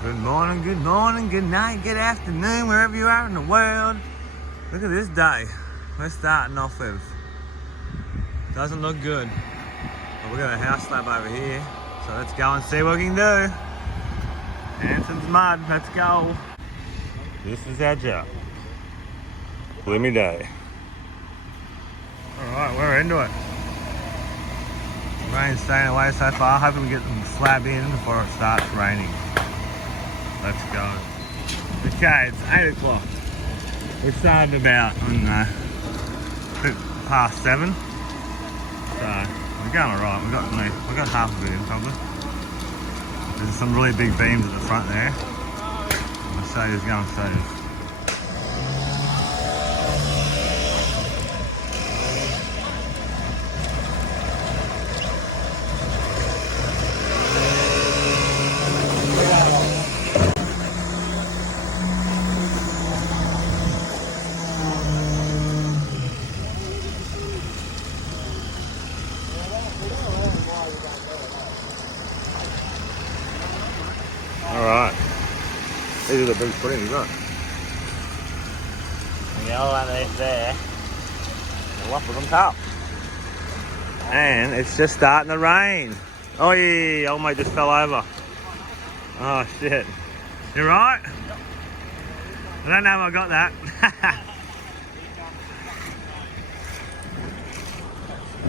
Good morning, good night, good afternoon, wherever you are in the world. Look at this day we're starting off with. Doesn't look good. But we've got a house slab over here. So let's go and see what we can do. Hanson's mud, let's go. This is our job. Gloomy day. Alright, we're into it. Rain's staying away so far. Hoping we get the slab in before it starts raining. Let's go. Okay, it's 8 o'clock. We started about, I don't know, a bit past 7. So we're going alright. We got half of it in probably. There's some really big beams at the front there. Mercedes going Mercedes. Alright, these are the big footings, look. The yellow underneath there, a lot of them top. And it's just starting to rain. Oh yeah, old mate just fell over. Oh shit. You right? Yep. I don't know if I got that.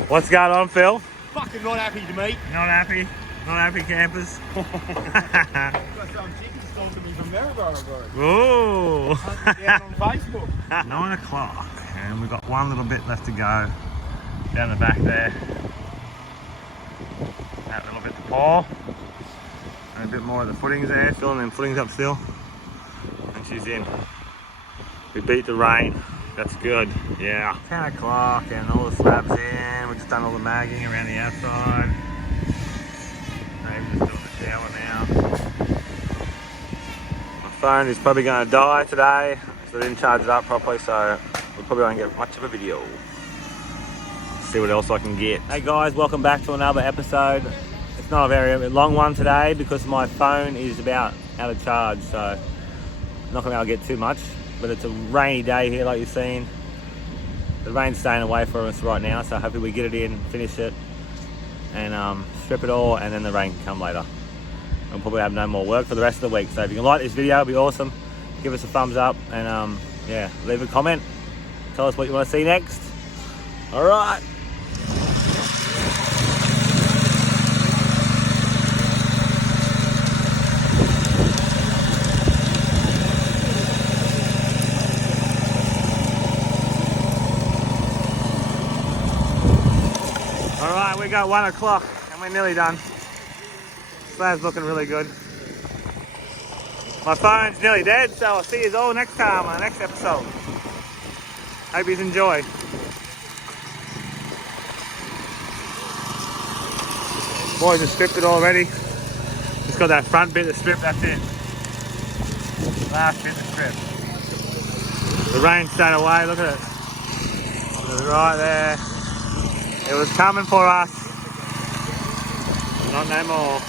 What's going on, Phil? Fucking not happy to meet. Not happy? Not happy campers? Got some chickens talking to me from Maryborough, bro. Ooh! Down on Facebook. 9 o'clock, and we've got one little bit left to go down the back there. That little bit to pour. And a bit more of the footings there, filling them footings up still. And she's in. We beat the rain. That's good, yeah. 10 o'clock and all the slabs in. We've just done all the magging around the outside. Maybe just doing the shower now. My phone is probably going to die today, so I didn't charge it up properly, so we probably won't get much of a video. See what else I can get. Hey guys, welcome back to another episode. It's not a very long one today because my phone is about out of charge, so I'm not going to be able to get too much. But it's a rainy day here, like you've seen. The rain's staying away from us right now, so hopefully we get it in, finish it, and strip it all, and then the rain can come later. We'll probably have no more work for the rest of the week. So if you can like this video, it'll be awesome. Give us a thumbs up, and yeah, leave a comment. Tell us what you want to see next. All right. Alright, we got 1 o'clock and we're nearly done. Slab's looking really good. My phone's nearly dead, so I'll see you all next time on the next episode. Hope you enjoy. Boys have stripped it already. Just got that front bit to strip, that's it. Last bit to strip. The rain stayed away, look at it. It was right there. It was coming for us. Not no more.